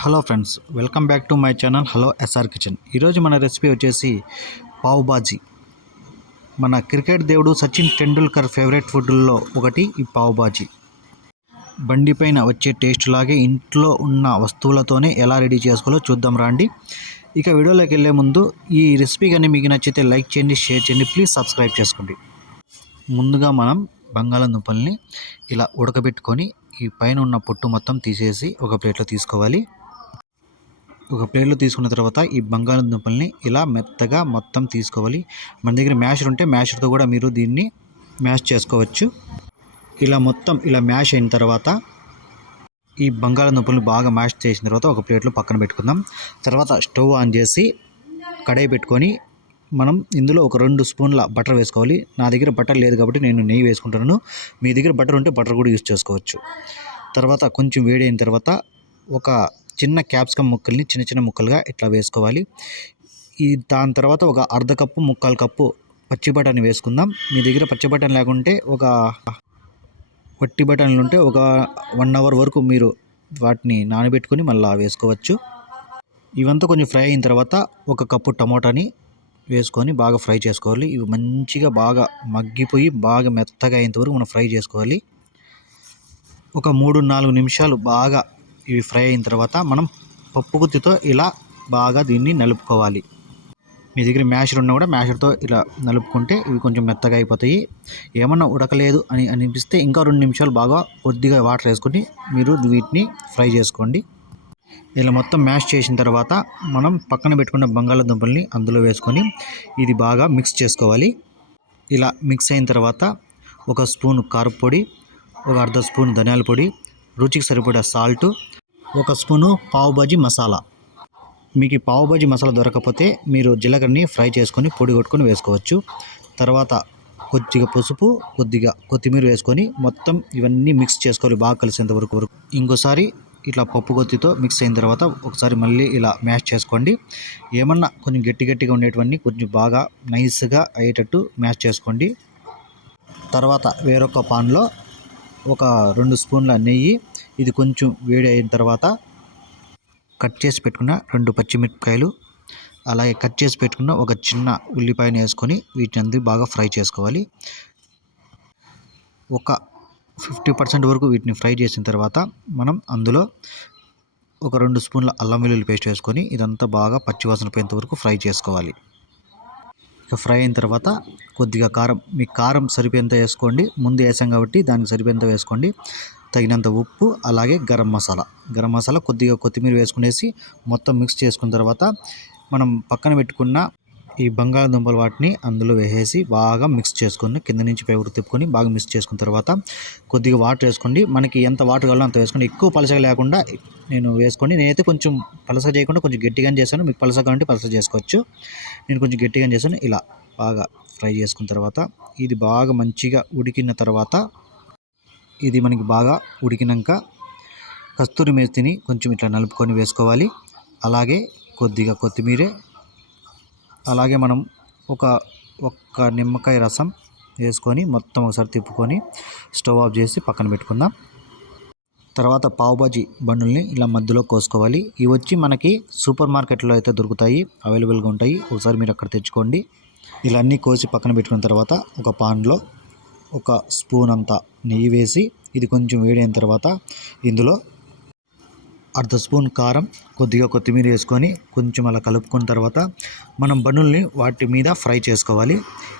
Hello friends welcome back to my channel hello SR kitchen. ఈరోజు మన recipe వచ్చేసి పావ్ బాజీ. మన క్రికెట్ దేవుడు సచిన్ టెండూల్కర్ ఫేవరెట్ ఫుడ్లో ఒకటి ఈ పావ్ బాజీ. బండి పైన వచ్చే టేస్ట్ లాగే ఇంట్లో ఉన్న వస్తువులతోనే ఎలా రెడీ చేసుకోవాలో చూద్దాం రండి. ఇక వీడియోలోకి వెళ్ళే ముందు ఈ రెసిపీ కానీ మీకు నచ్చితే లైక్ చేయండి షేర్ చేయండి ప్లీజ్ సబ్స్క్రైబ్ చేసుకోండి. ముందుగా మనం బంగాళదుంపల్ని ఇలా ఉడకబెట్టుకొని ఈ పైన ఉన్న పొట్టు మొత్తం తీసేసి ఒక ప్లేట్లో తీసుకోవాలి. ఒక ప్లేట్లో తీసుకున్న తర్వాత ఈ బంగాళాదుంపల్ని ఇలా మెత్తగా మొత్తం తీసుకోవాలి. మన దగ్గర మ్యాషర్ ఉంటే మ్యాషర్తో కూడా మీరు దీన్ని మ్యాష్ చేసుకోవచ్చు. ఇలా మొత్తం ఇలా మ్యాష్ అయిన తర్వాత ఈ బంగాళాదుంపల్ని బాగా మ్యాష్ చేసిన తర్వాత ఒక ప్లేట్లో పక్కన పెట్టుకుందాం. తర్వాత స్టవ్ ఆన్ చేసి కడాయి పెట్టుకొని మనం ఇందులో ఒక రెండు స్పూన్ల బటర్ వేసుకోవాలి. నా దగ్గర బటర్ లేదు కాబట్టి నేను నెయ్యి వేసుకుంటున్నాను. మీ దగ్గర బటర్ ఉంటే బటర్ కూడా యూస్ చేసుకోవచ్చు. తర్వాత కొంచెం వేడి అయిన తర్వాత ఒక చిన్న క్యాప్సికమ్ ముక్కల్ని చిన్న చిన్న ముక్కలుగా ఇట్లా వేసుకోవాలి. ఈ దాని తర్వాత ఒక అర్ధ కప్పు ముక్కాలు కప్పు పచ్చి బఠానీ వేసుకుందాం. మీ దగ్గర పచ్చి బఠానీ లేకుంటే ఒక వట్టి బఠానీలు ఉంటే ఒక వన్ అవర్ వరకు మీరు వాటిని నానబెట్టుకొని మళ్ళీ వేసుకోవచ్చు. ఇవంతా కొంచెం ఫ్రై అయిన తర్వాత ఒక కప్పు టమోటాని వేసుకొని బాగా ఫ్రై చేసుకోవాలి. ఇవి మంచిగా బాగా మగ్గిపోయి బాగా మెత్తగా అయినంతవరకు మనం ఫ్రై చేసుకోవాలి. ఒక మూడు నాలుగు నిమిషాలు బాగా ఇవి ఫ్రై అయిన తర్వాత మనం పప్పు గుత్తితో ఇలా బాగా దీన్ని నలుపుకోవాలి. మీ దగ్గర మ్యాషర్ ఉన్నా కూడా మ్యాషర్తో ఇలా నలుపుకుంటే ఇవి కొంచెం మెత్తగా అయిపోతాయి. ఏమన్నా ఉడకలేదు అని అనిపిస్తే ఇంకా రెండు నిమిషాలు బాగా కొద్దిగా వాటర్ వేసుకొని మీరు వీటిని ఫ్రై చేసుకోండి. ఇలా మొత్తం మ్యాష్ చేసిన తర్వాత మనం పక్కన పెట్టుకున్న బంగాళాదుంపల్ని అందులో వేసుకొని ఇది బాగా మిక్స్ చేసుకోవాలి. ఇలా మిక్స్ అయిన తర్వాత ఒక స్పూన్ కారపొడి ఒక అర్ధ స్పూన్ ధనియాల పొడి రుచికి సరిపడే సాల్ట్ ఒక స్పూను పావు బాజీ మసాలా. మీకు పావు బాజీ మసాలా దొరకకపోతే మీరు జీలకర్రని ఫ్రై చేసుకొని పొడి కొట్టుకొని వేసుకోవచ్చు. తర్వాత కొద్దిగా పసుపు కొద్దిగా కొత్తిమీర వేసుకొని మొత్తం ఇవన్నీ మిక్స్ చేసుకోవాలి బాగా కలిసేంత వరకు వరకు. ఇంకోసారి ఇట్లా పప్పు కొత్తితో మిక్స్ అయిన తర్వాత ఒకసారి మళ్ళీ ఇలా మ్యాష్ చేసుకోండి. ఏమన్నా కొంచెం గట్టి గట్టిగా ఉండేటివన్నీ కొంచెం బాగా నైస్గా అయ్యేటట్టు మ్యాష్ చేసుకోండి. తర్వాత వేరొక పాన్లో ఒక రెండు స్పూన్ల నెయ్యి ఇది కొంచెం వేడి అయిన తర్వాత కట్ చేసి పెట్టుకున్న రెండు పచ్చిమిరపకాయలు అలాగే కట్ చేసి పెట్టుకున్న ఒక చిన్న ఉల్లిపాయను వేసుకొని వీటిని అందరూ బాగా ఫ్రై చేసుకోవాలి. ఒక ఫిఫ్టీ పర్సెంట్ వరకు వీటిని ఫ్రై చేసిన తర్వాత మనం అందులో ఒక రెండు స్పూన్ల అల్లం వెల్లుల్లి పేస్ట్ వేసుకొని ఇదంతా బాగా పచ్చివాసన పోయేంత వరకు ఫ్రై చేసుకోవాలి. ఫ్రై అయిన తర్వాత కొద్దిగా కారం మీ కారం సరిపోయేంత వేసుకోండి. ముందు వేసాం కాబట్టి దానికి సరిపోయేంత వేసుకోండి. తగినంత ఉప్పు అలాగే గరం మసాలా. గరం మసాలా కొద్దిగా కొత్తిమీర వేసుకునేసి మొత్తం మిక్స్ చేసుకున్న తర్వాత మనం పక్కన పెట్టుకున్న ఈ బంగాళదుంపలు వాటిని అందులో వేసేసి బాగా మిక్స్ చేసుకొని కింద నుంచి పై వరకు తిప్పుకొని బాగా మిక్స్ చేసుకున్న తర్వాత కొద్దిగా వాటర్ వేసుకోండి. మనకి ఎంత వాటర్ కావాలో అంత వేసుకోండి. ఎక్కువ పలసగా లేకుండా నేను వేసుకోండి నేనైతే కొంచెం పలస చేయకుండా కొంచెం గట్టిగానే చేశాను. మీకు పలస కావాలంటే పలస చేసుకోవచ్చు. నేను కొంచెం గట్టిగానే చేశాను. ఇలా బాగా ఫ్రై చేసుకున్న తర్వాత ఇది బాగా మంచిగా ఉడికిన తర్వాత ఇది మనకి బాగా ఉడికినాక కస్తూరి మేతిని కొంచెం ఇట్లా నలుపుకొని వేసుకోవాలి. అలాగే కొద్దిగా కొత్తిమీరే అలాగే మనం ఒక ఒక్క నిమ్మకాయ రసం వేసుకొని మొత్తం ఒకసారి తిప్పుకొని స్టవ్ ఆఫ్ చేసి పక్కన పెట్టుకుందాం. తర్వాత పావుబాజీ బండుల్ని ఇలా మధ్యలో కోసుకోవాలి. ఇవి వచ్చి మనకి సూపర్ మార్కెట్లో అయితే దొరుకుతాయి అవైలబుల్గా ఉంటాయి. ఒకసారి మీరు అక్కడ తెచ్చుకోండి. ఇలా అన్నీ కోసి పక్కన పెట్టుకున్న తర్వాత ఒక పాన్లో ఒక స్పూన్ అంతా నెయ్యి వేసి ఇది కొంచెం వేడైన తర్వాత ఇందులో అర్ధ స్పూన్ కారం కొద్దిగా కొత్తిమీర వేసుకొని కొంచెం అలా కలుపుకున్న తర్వాత మనం బనుల్ని వాటి మీద ఫ్రై చేసుకోవాలి.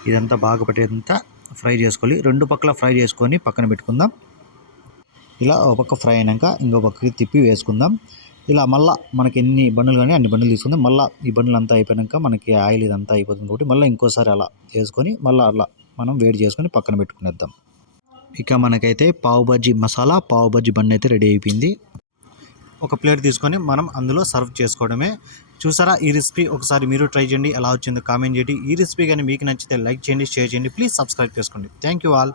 ఇదంతా బాగా పట్టేదంతా ఫ్రై చేసుకోవాలి. రెండు పక్కల ఫ్రై చేసుకొని పక్కన పెట్టుకుందాం. ఇలా ఒక పక్క ఫ్రై అయినాక ఇంకో పక్కకి తిప్పి వేసుకుందాం. ఇలా మళ్ళీ మనకి ఎన్ని బండ్లు కానీ అన్ని బండ్లు తీసుకుందాం. మళ్ళీ ఈ బండ్లు అంతా అయిపోయాక మనకి ఆయిల్ ఇదంతా అయిపోతుంది కాబట్టి మళ్ళీ ఇంకోసారి అలా వేసుకొని మళ్ళీ అలా మనం వేడి చేసుకొని పక్కన పెట్టుకునేద్దాం. ఇక మనకైతే పావుబజ్జీ మసాలా పావుబజ్జీ బండి అయితే రెడీ అయిపోయింది. ఒక ప్లేట్ తీసుకొని మనం అందులో సర్వ్ చేసుకోవడమే. చూసారా ఈ రెసిపీ? ఒకసారి మీరు ట్రై చేయండి. ఎలా వచ్చిందో కామెంట్ చేయండి. ఈ రెసిపీ కానీ మీకు నచ్చితే లైక్ చేయండి షేర్ చేయండి. ప్లీజ్ సబ్స్క్రైబ్ చేసుకోండి. Thank you all.